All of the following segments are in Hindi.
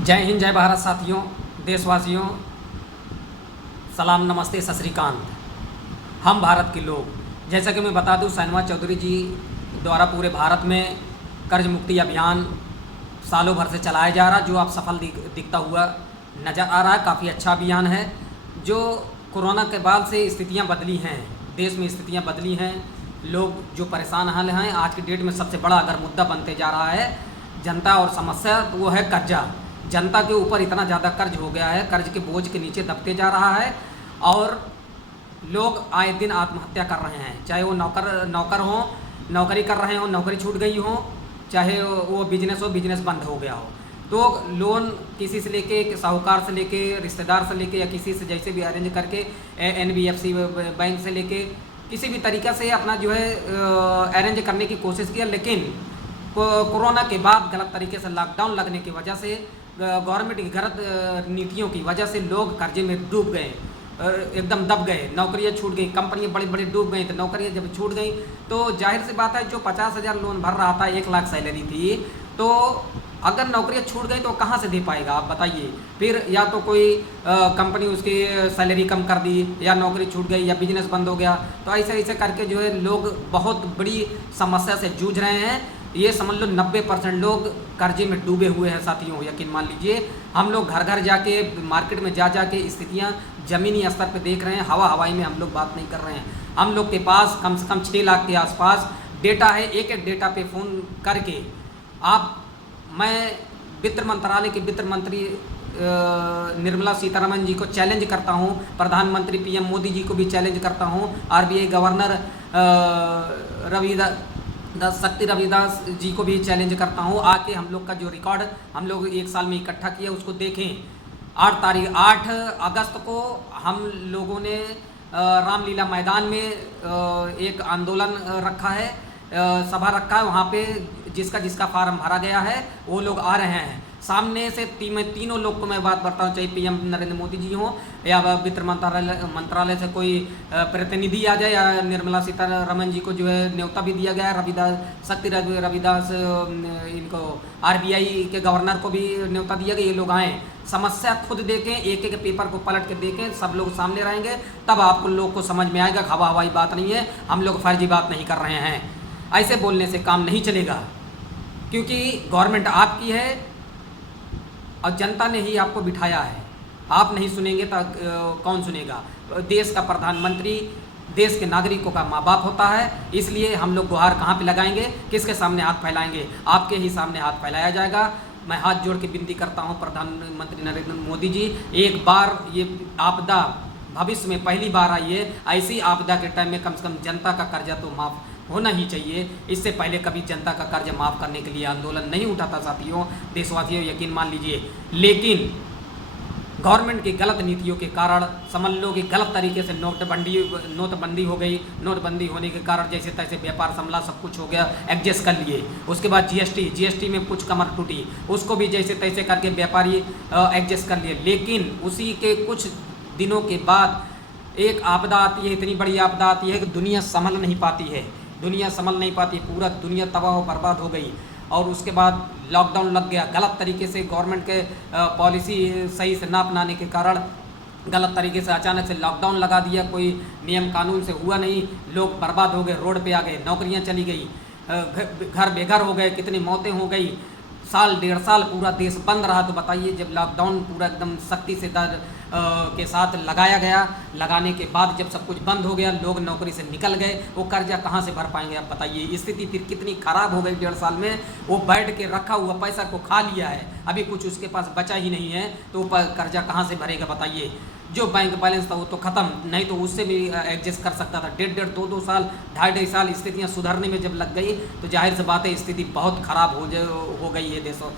जय हिंद, जय भारत साथियों, देशवासियों, सलाम, नमस्ते, सत श्री अकाल। हम भारत के लोग, जैसा कि मैं बता दूं, शहनवाज चौधरी जी द्वारा पूरे भारत में कर्ज मुक्ति अभियान सालों भर से चलाया जा रहा, जो आप सफल दिखता हुआ नज़र आ रहा है। काफ़ी अच्छा अभियान है। जो कोरोना के बाद से स्थितियां बदली हैं, देश में स्थितियां बदली हैं, लोग जो परेशान हाल हैं, आज की डेट में सबसे बड़ा अगर मुद्दा बनते जा रहा है जनता और समस्या, तो वो है कर्जा। जनता के ऊपर इतना ज़्यादा कर्ज हो गया है, कर्ज के बोझ के नीचे दबते जा रहा है और लोग आए दिन आत्महत्या कर रहे हैं। चाहे वो नौकर हो, नौकरी कर रहे हो, नौकरी छूट गई हो, चाहे वो बिजनेस हो, बिजनेस बंद हो गया हो, तो लोन किसी से लेके, साहूकार से लेके, रिश्तेदार से लेके या किसी से जैसे भी अरेंज करके, NBFC बैंक से लेके किसी भी तरीक़ा से अपना जो है अरेंज करने की कोशिश किया। लेकिन कोरोना के बाद गलत तरीके से लॉकडाउन लगने की वजह से, गवर्नमेंट की गलत नीतियों की वजह से लोग कर्जे में डूब गए, एकदम दब गए। नौकरियां छूट गई, कंपनियां बड़ी बड़ी डूब गई। तो नौकरियां जब छूट गई तो जाहिर सी बात है, जो 50,000 लोन भर रहा था, 1 लाख सैलरी थी, तो अगर नौकरियां छूट गई तो कहाँ से दे पाएगा, आप बताइए। फिर या तो कोई कंपनी उसकी सैलरी कम कर दी, या नौकरी छूट गई, या बिजनेस बंद हो गया। तो ऐसे ऐसे करके जो है लोग बहुत बड़ी समस्या से जूझ रहे हैं। ये समझ लो 90% लोग कर्जे में डूबे हुए हैं साथियों, यकीन मान लीजिए। हम लोग घर घर जाके, मार्केट में जा के स्थितियाँ ज़मीनी स्तर पे देख रहे हैं। हवाई में हम लोग बात नहीं कर रहे हैं। हम लोग के पास कम से कम 6 लाख के आसपास डेटा है। एक एक डेटा पे फ़ोन करके मैं वित्त मंत्रालय के वित्त मंत्री निर्मला सीतारमण जी को चैलेंज करता हूँ, प्रधानमंत्री PM मोदी जी को भी चैलेंज करता हूँ, RBI गवर्नर शक्ति रविदास जी को भी चैलेंज करता हूँ। आके हम लोग का जो रिकॉर्ड हम लोग 1 साल में इकट्ठा किया उसको देखें। 8 अगस्त को हम लोगों ने रामलीला मैदान में एक आंदोलन रखा है, सभा रखा है। वहाँ पे जिसका जिसका फार्म भरा गया है वो लोग आ रहे हैं। सामने से मैं तीनों लोग को मैं बात करता हूँ, चाहे PM नरेंद्र मोदी जी हों, या वित्त मंत्रालय से कोई प्रतिनिधि आ जाए, या निर्मला सीतारमण जी को जो है न्योता भी दिया गया है, शक्ति रविदास इनको RBI के गवर्नर को भी न्योता दिया गया। ये लोग आएँ, समस्या खुद देखें, एक एक पेपर को पलट के देखें, सब लोग सामने रहेंगे, तब आपको लोग को समझ में आएगा। हवाई बात नहीं है, हम लोग फर्जी बात नहीं कर रहे हैं। ऐसे बोलने से काम नहीं चलेगा, क्योंकि गवर्नमेंट आपकी है और जनता ने ही आपको बिठाया है। आप नहीं सुनेंगे तो कौन सुनेगा। देश का प्रधानमंत्री देश के नागरिकों का माँ बाप होता है। इसलिए हम लोग गुहार कहाँ पे लगाएंगे, किसके सामने हाथ फैलाएंगे? आपके ही सामने हाथ फैलाया जाएगा। मैं हाथ जोड़ के विनती करता हूँ प्रधानमंत्री नरेंद्र मोदी जी, एक बार ये आपदा भविष्य में पहली बार आई है, ऐसी आपदा के टाइम में कम से कम जनता का कर्जा तो माफ़ होना ही चाहिए। इससे पहले कभी जनता का कर्ज माफ़ करने के लिए आंदोलन नहीं उठा था साथियों, देशवासियों, यकीन मान लीजिए। लेकिन गवर्नमेंट की गलत नीतियों के कारण, समझ लो कि गलत तरीके से नोटबंदी हो गई। नोटबंदी होने के कारण जैसे तैसे व्यापार संभला, सब कुछ हो गया, एडजस्ट कर लिए। उसके बाद GST में कुछ कमर टूटी, उसको भी जैसे तैसे करके व्यापारी एडजस्ट कर लिए। लेकिन उसी के कुछ दिनों के बाद एक आपदा आती है, इतनी बड़ी आपदा आती है कि दुनिया संभल नहीं पाती है। पूरा दुनिया तबाह और बर्बाद हो गई। और उसके बाद लॉकडाउन लग गया। गलत तरीके से गवर्नमेंट के पॉलिसी सही से ना अपनाने के कारण गलत तरीके से अचानक से लॉकडाउन लगा दिया। कोई नियम कानून से हुआ नहीं, लोग बर्बाद हो गए, रोड पे आ गए, नौकरियां चली गई, घर बेघर हो गए, कितनी मौतें हो गई। साल 1.5 साल पूरा देश बंद रहा। तो बताइए, जब लॉकडाउन पूरा एकदम सख्ती से के साथ लगाया गया, लगाने के बाद जब सब कुछ बंद हो गया, लोग नौकरी से निकल गए, वो कर्जा कहाँ से भर पाएंगे? आप बताइए। स्थिति फिर कितनी ख़राब हो गई 1.5 साल में। वो बैठ के रखा हुआ पैसा को खा लिया है, अभी कुछ उसके पास बचा ही नहीं है, तो कर्जा कहाँ से भरेगा बताइए। जो बैंक बैलेंस था वो तो ख़त्म, नहीं तो उससे भी एडजस्ट कर सकता था। 1.5 2 साल, 2.5 साल स्थितियाँ सुधरने में जब लग गई, तो जाहिर सी बात है स्थिति बहुत ख़राब हो गई है देशों।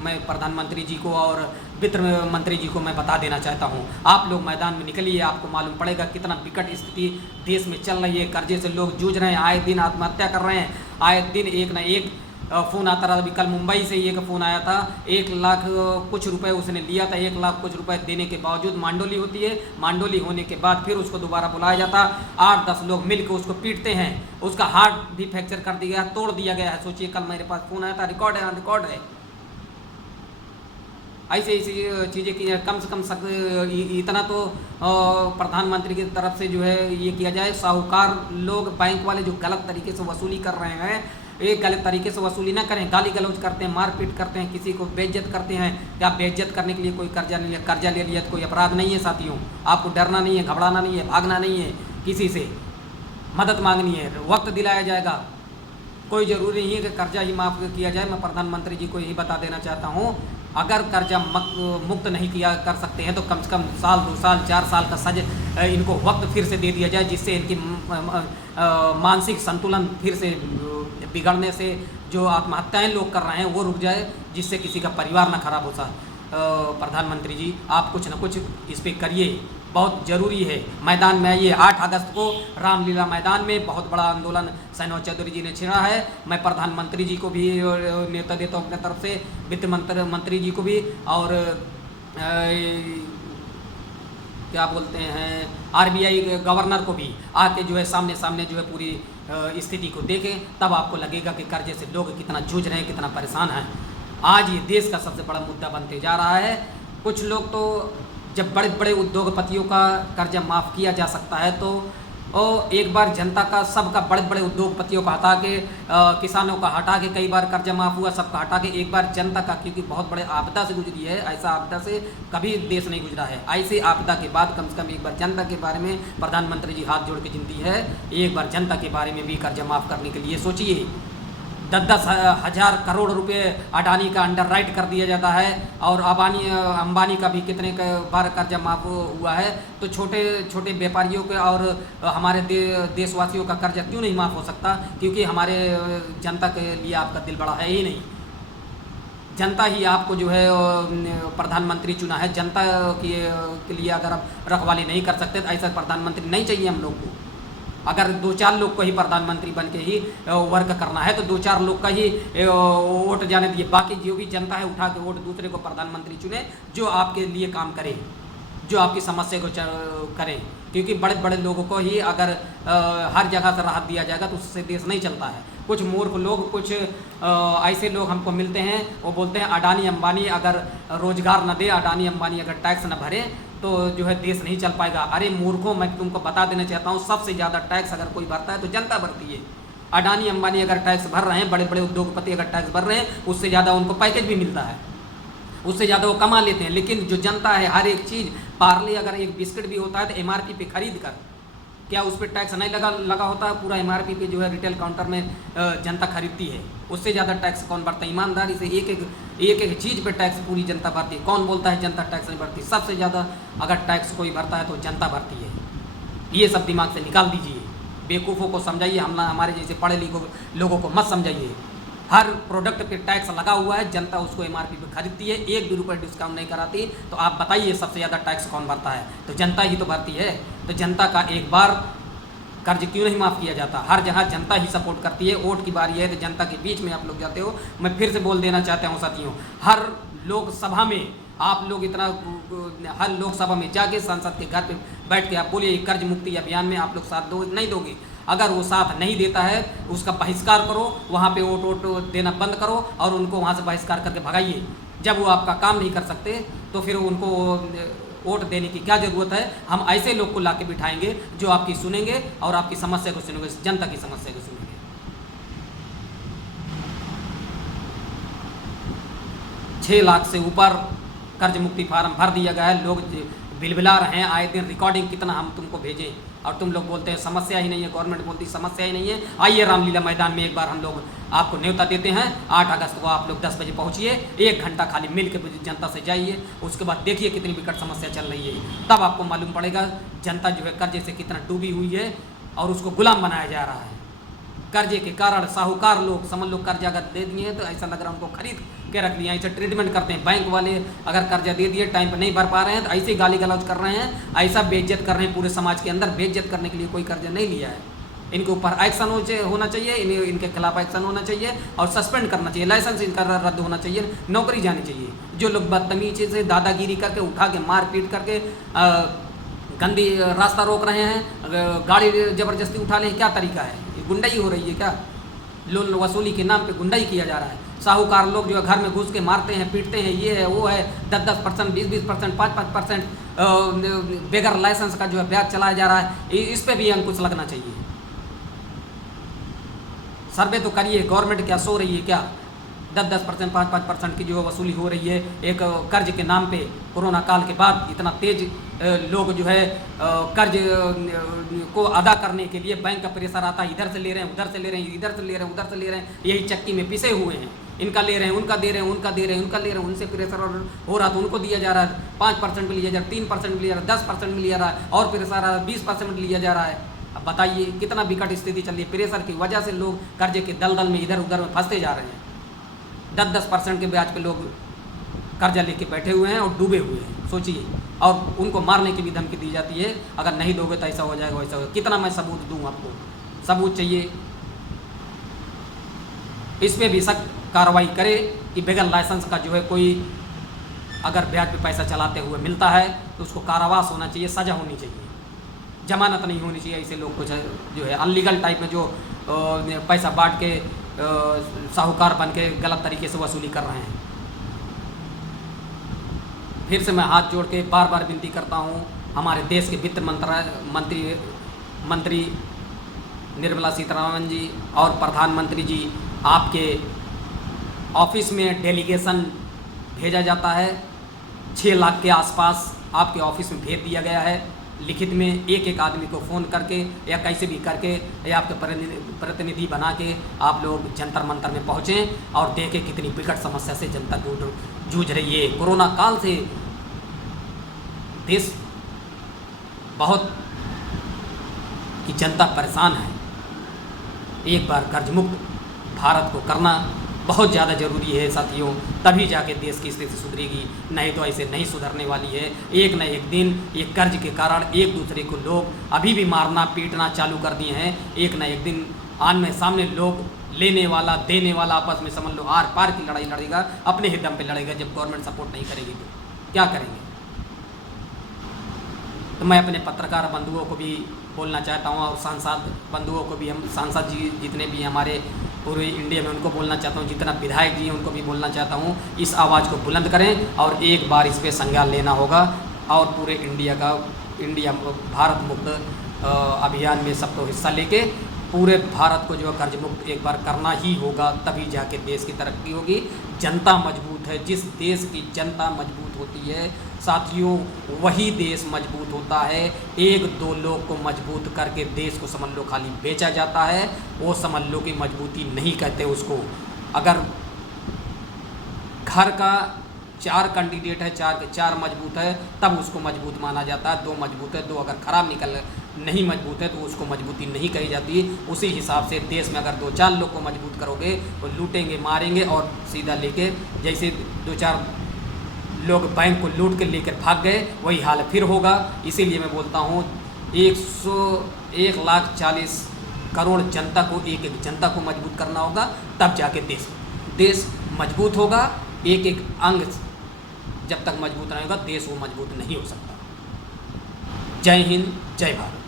मैं प्रधानमंत्री जी को और वित्त मंत्री जी को मैं बता देना चाहता हूँ, आप लोग मैदान में निकलिए, आपको मालूम पड़ेगा कितना विकट स्थिति देश में चल रही है। कर्जे से लोग जूझ रहे हैं, आए दिन आत्महत्या कर रहे हैं, आए दिन एक ना एक फ़ोन आता रहा। अभी कल मुंबई से एक फ़ोन आया था, 1 लाख कुछ रुपए उसने लिया था। 1 लाख कुछ रुपए देने के बावजूद मांडोली होती है, मांडोली होने के बाद फिर उसको दोबारा बुलाया जाता, 8-10 लोग मिलकर उसको पीटते हैं, उसका हार्ट भी फ्रैक्चर कर दिया गया, तोड़ दिया गया है। सोचिए, कल मेरे पास फ़ोन आया था, रिकॉर्ड है। ऐसी ऐसी चीज़ें की जाए। कम से कम इतना तो प्रधानमंत्री की तरफ से जो है ये किया जाए, साहूकार लोग बैंक वाले जो गलत तरीके से वसूली कर रहे हैं, एक गलत तरीके से वसूली ना करें। गाली गलौज करते हैं, मारपीट करते हैं, किसी को बेइज्जत करते हैं। क्या बेइज्जत करने के लिए कोई कर्जा नहीं लिया? कर्जा ले लिया तो कोई अपराध नहीं है साथियों। आपको डरना नहीं है, घबराना नहीं है, भागना नहीं है, किसी से मदद मांगनी है, वक्त दिलाया जाएगा। कोई ज़रूरी नहीं है कि कर्जा ही माफ़ किया जाए। मैं प्रधानमंत्री जी को यही बता देना चाहता हूँ, अगर कर्जा मुक्त नहीं किया कर सकते हैं तो कम से कम साल, 2 साल, 4 साल का इनको वक्त फिर से दे दिया जाए, जिससे इनकी मानसिक संतुलन फिर से बिगड़ने से जो आत्महत्याएं लोग कर रहे हैं वो रुक जाए, जिससे किसी का परिवार ना खराब हो। प्रधानमंत्री जी आप कुछ न कुछ इस पर करिए, बहुत ज़रूरी है। मैदान में आइए। 8 अगस्त को रामलीला मैदान में बहुत बड़ा आंदोलन सैनोज चौधरी जी ने छेड़ा है। मैं प्रधानमंत्री जी को भी न्योता देता हूँ अपने तरफ से, वित्त मंत्री जी को भी, और क्या बोलते हैं RBI गवर्नर को भी आके जो है सामने सामने जो है पूरी स्थिति को देखें, तब आपको लगेगा कि कर्जे से लोग कितना जूझ रहे हैं, कितना परेशान हैं। आज ये देश का सबसे बड़ा मुद्दा बनते जा रहा है। कुछ लोग तो जब बड़े बड़े उद्योगपतियों का कर्जा माफ़ किया जा सकता है तो एक बार जनता का, सबका, बड़े बड़े उद्योगपतियों का हटा के, किसानों का हटा के, कई बार कर्जा माफ़ हुआ, सबका हटा के एक बार जनता का, क्योंकि बहुत बड़े आपदा से गुजरी है। ऐसा आपदा से कभी देश नहीं गुजरा है। ऐसे आपदा के बाद कम से कम एक बार जनता के बारे में प्रधानमंत्री जी हाथ जोड़ के विनती है, एक बार जनता के बारे में भी कर्जा माफ़ करने के लिए सोचिए। 10-10 हज़ार करोड़ रुपए अडानी का अंडर राइट कर दिया जाता है, और अंबानी का भी कितने बार कर्जा माफ़ हुआ है। तो छोटे छोटे व्यापारियों के और हमारे देशवासियों का कर्जा क्यों नहीं माफ़ हो सकता? क्योंकि हमारे जनता के लिए आपका दिल बड़ा है ही नहीं। जनता ही आपको जो है प्रधानमंत्री चुना है। जनता के लिए अगर आप रखवाली नहीं कर सकते तो ऐसा प्रधानमंत्री नहीं चाहिए हम लोग को। अगर 2-4 लोग को ही प्रधानमंत्री बन के ही वर्क करना है तो 2-4 लोग का ही वोट जाने दिए, बाकी जो भी जनता है उठा के वोट दूसरे को प्रधानमंत्री चुने, जो आपके लिए काम करे, जो आपकी समस्या को करें। क्योंकि बड़े बड़े लोगों को ही अगर हर जगह से राहत दिया जाएगा तो उससे देश नहीं चलता है। कुछ मूर्ख लोग, कुछ ऐसे लोग हमको मिलते हैं, वो बोलते हैं अडानी अंबानी अगर रोजगार न दे, अडानी अंबानी अगर टैक्स न भरे तो जो है देश नहीं चल पाएगा। अरे मूर्खों, मैं तुमको बता देना चाहता हूँ, सबसे ज़्यादा टैक्स अगर कोई भरता है तो जनता भरती है। अडानी अंबानी अगर टैक्स भर रहे हैं, बड़े बड़े उद्योगपति अगर टैक्स भर रहे हैं, उससे ज़्यादा उनको पैकेज भी मिलता है, उससे ज़्यादा वो कमा लेते हैं। लेकिन जो जनता है, हर एक चीज़, पार्ले अगर एक बिस्किट भी होता है तो MRP पे खरीद कर, क्या उस पर टैक्स नहीं लगा होता है? पूरा MRP पे जो है रिटेल काउंटर में जनता खरीदती है। उससे ज़्यादा टैक्स कौन भरता है? ईमानदारी से एक एक चीज़ पे टैक्स पूरी जनता भरती है। कौन बोलता है जनता टैक्स नहीं भरती? सबसे ज़्यादा अगर टैक्स कोई भरता है तो जनता भरती है। ये सब दिमाग से निकाल दीजिए। बेवकूफ़ों को समझाइए, हमारे जैसे पढ़े लिखे लोगों को मत समझाइए। हर प्रोडक्ट पे टैक्स लगा हुआ है, जनता उसको MRP पे खरीदती है, 1 भी रुपये डिस्काउंट नहीं कराती। तो आप बताइए सबसे ज़्यादा टैक्स कौन भरता है? तो जनता ही तो भरती है। तो जनता का एक बार कर्ज क्यों नहीं माफ़ किया जाता? हर जगह जनता ही सपोर्ट करती है। वोट की बारी है तो जनता के बीच में आप लोग जाते हो। मैं फिर से बोल देना चाहता हूँ साथियों, हर लोकसभा में आप लोग हर लोकसभा में जाके सांसद के घर पे बैठ के आप बोलिए कर्ज मुक्ति अभियान में आप लोग साथ नहीं दोगे। अगर वो साथ नहीं देता है उसका बहिष्कार करो, वहाँ पे वोट देना बंद करो और उनको वहाँ से बहिष्कार करके भगाइए। जब वो आपका काम नहीं कर सकते तो फिर उनको वोट देने की क्या ज़रूरत है? हम ऐसे लोग को ला के बिठाएंगे जो आपकी सुनेंगे और आपकी समस्या को सुनेंगे, जनता की समस्या को सुनेंगे। 6 लाख से ऊपर कर्ज मुक्ति फार्म भर दिया गया है। लोग बिलबिला रहे हैं, आए दिन रिकॉर्डिंग कितना हम तुमको भेजें, और तुम लोग बोलते हैं समस्या ही नहीं है, गवर्नमेंट बोलती समस्या ही नहीं है। आइए रामलीला मैदान में एक बार हम लोग आपको न्योता देते हैं। 8 अगस्त को आप लोग 10 बजे पहुँचिए, 1 घंटा खाली मिल के जनता से जाइए। उसके बाद देखिए कितनी विकट समस्या चल रही है, तब आपको मालूम पड़ेगा जनता जो है कर्जे से कितना डूबी हुई है और उसको गुलाम बनाया जा रहा है। कर्जे के कारण साहूकार लोग, समझ लो कर्जा अगर दे दिए तो ऐसा लग रहा है उनको खरीद के रख लिया। ऐसे ट्रीटमेंट करते हैं बैंक वाले। अगर कर्जा दे दिए, टाइम पे नहीं भर पा रहे हैं तो ऐसे गाली गलौज कर रहे हैं, ऐसा बेइज्जत कर रहे हैं। पूरे समाज के अंदर बेइज्जत करने के लिए कोई कर्जा नहीं लिया है। इनके ऊपर एक्शन होना चाहिए, इनके खिलाफ एक्शन होना चाहिए और सस्पेंड करना चाहिए, लाइसेंस इनका रद्द होना चाहिए, नौकरी जानी चाहिए। जो लोग बदतमीजी से दादागिरी करके उठा के मार पीट करके गंदी रास्ता रोक रहे हैं, गाड़ी ज़बरदस्ती उठा लें, क्या तरीका है? ये गुंडाई हो रही है क्या? लोन वसूली के नाम पे गुंडाई किया जा रहा है। साहूकार लोग जो है घर में घुस के मारते हैं, पीटते हैं, ये है वो है, 10-10%, 20-20%, 5-5% बगैर लाइसेंस का जो है ब्याज चलाया जा रहा है। इस पे भी अंकुश लगना चाहिए। सर्वे तो करिए, गवर्नमेंट क्या सो रही है क्या? 10-10%, 5-5% की जो है वसूली हो रही है एक कर्ज के नाम पे। कोरोना काल के बाद इतना तेज लोग जो है कर्ज को अदा करने के लिए बैंक का प्रेशर आता है, इधर से ले रहे हैं, उधर से ले रहे हैं, इधर से ले रहे हैं, उधर से ले रहे हैं, यही चक्की में पिसे हुए हैं। इनका ले रहे हैं, उनका दे रहे हैं, उनका दे रहे हैं, उनका ले रहे हैं, उनसे प्रेशर हो रहा तो उनको दिया जा रहा है, 5% में लिया जा रहा है, 3% में लिया जा रहा है, 10% में लिया जा रहा है, और प्रेशर आ रहा है 20% में लिया जा रहा है। अब बताइए कितना विकट स्थिति चल रही है। प्रेशर की वजह से लोग कर्जे के दलदल में इधर उधर में फंसते जा रहे हैं। 10-10% के ब्याज पे लोग कर्जा लेके बैठे हुए हैं और डूबे हुए हैं, सोचिए। और उनको मारने की भी धमकी दी जाती है, अगर नहीं दोगे तो ऐसा हो जाएगा, वैसा होगा। कितना मैं सबूत दूं आपको? सबूत चाहिए। इस पर भी सख्त कार्रवाई करे कि बगैर लाइसेंस का जो है कोई अगर ब्याज पे पैसा चलाते हुए मिलता है तो उसको कारावास होना चाहिए, सज़ा होनी चाहिए, जमानत नहीं होनी चाहिए। ऐसे लोग कुछ जो है अनलीगल टाइप में जो पैसा बांट के साहूकार बन के गलत तरीके से वसूली कर रहे हैं। फिर से मैं हाथ जोड़ के बार बार विनती करता हूँ, हमारे देश के वित्त मंत्री निर्मला सीतारमण जी और प्रधानमंत्री जी, आपके ऑफिस में डेलीगेशन भेजा जाता है। 6 लाख के आसपास आपके ऑफिस में भेज दिया गया है, लिखित में एक एक आदमी को फ़ोन करके या कैसे भी करके या आपके प्रतिनिधि बना के आप लोग जंतर मंतर में पहुँचें और देखें कितनी विकट समस्या से जनता जूझ रही है। कोरोना काल से देश बहुत की जनता परेशान है। एक बार कर्ज मुक्त भारत को करना बहुत ज़्यादा ज़रूरी है साथियों, तभी जाके देश की स्थिति सुधरेगी, नहीं तो ऐसे नहीं सुधरने वाली है। एक न एक दिन ये कर्ज के कारण एक दूसरे को लोग अभी भी मारना पीटना चालू कर दिए हैं। एक न एक दिन आमने सामने लोग लेने वाला देने वाला आपस में समझ लो आर पार की लड़ाई लड़ेगा, अपने ही दम पे लड़ेगा। जब गवर्नमेंट सपोर्ट नहीं करेगी तो क्या करेंगे? तो मैं अपने पत्रकार बंधुओं को भी बोलना चाहता हूँ और सांसद बंधुओं को भी, हम सांसद जी जितने भी हमारे पूरे इंडिया में, उनको बोलना चाहता हूँ, जितना विधायक जी हैं उनको भी बोलना चाहता हूँ, इस आवाज़ को बुलंद करें और एक बार इस पर संज्ञान लेना होगा और पूरे इंडिया भारत मुक्त अभियान में सबको हिस्सा लेके पूरे भारत को जो है कर्ज मुक्त एक बार करना ही होगा, तभी जाके देश की तरक्की होगी। जनता मजबूत है, जिस देश की जनता मजबूत होती है साथियों वही देश मजबूत होता है। 1-2 लोग को मजबूत करके देश को समझ लो खाली बेचा जाता है, वो समझ लो कि मजबूती नहीं कहते उसको। अगर घर का 4 कैंडिडेट है, 4 के 4 मजबूत है तब उसको मजबूत माना जाता है। 2 मजबूत है, 2 अगर खराब निकल नहीं मजबूत है तो उसको मजबूती नहीं कही जाती। उसी हिसाब से देश में अगर 2-4 लोग को मजबूत करोगे वो लूटेंगे मारेंगे और सीधा लेके, जैसे 2-4 लोग बैंक को लूट के लेकर भाग गए वही हाल फिर होगा। इसीलिए मैं बोलता हूँ 1,40 करोड़ जनता को, एक एक जनता को मजबूत करना होगा, तब जाके देश मजबूत होगा। एक एक अंग जब तक मजबूत रहेगा देश वो मजबूत नहीं हो सकता। जय हिंद, जय भारत।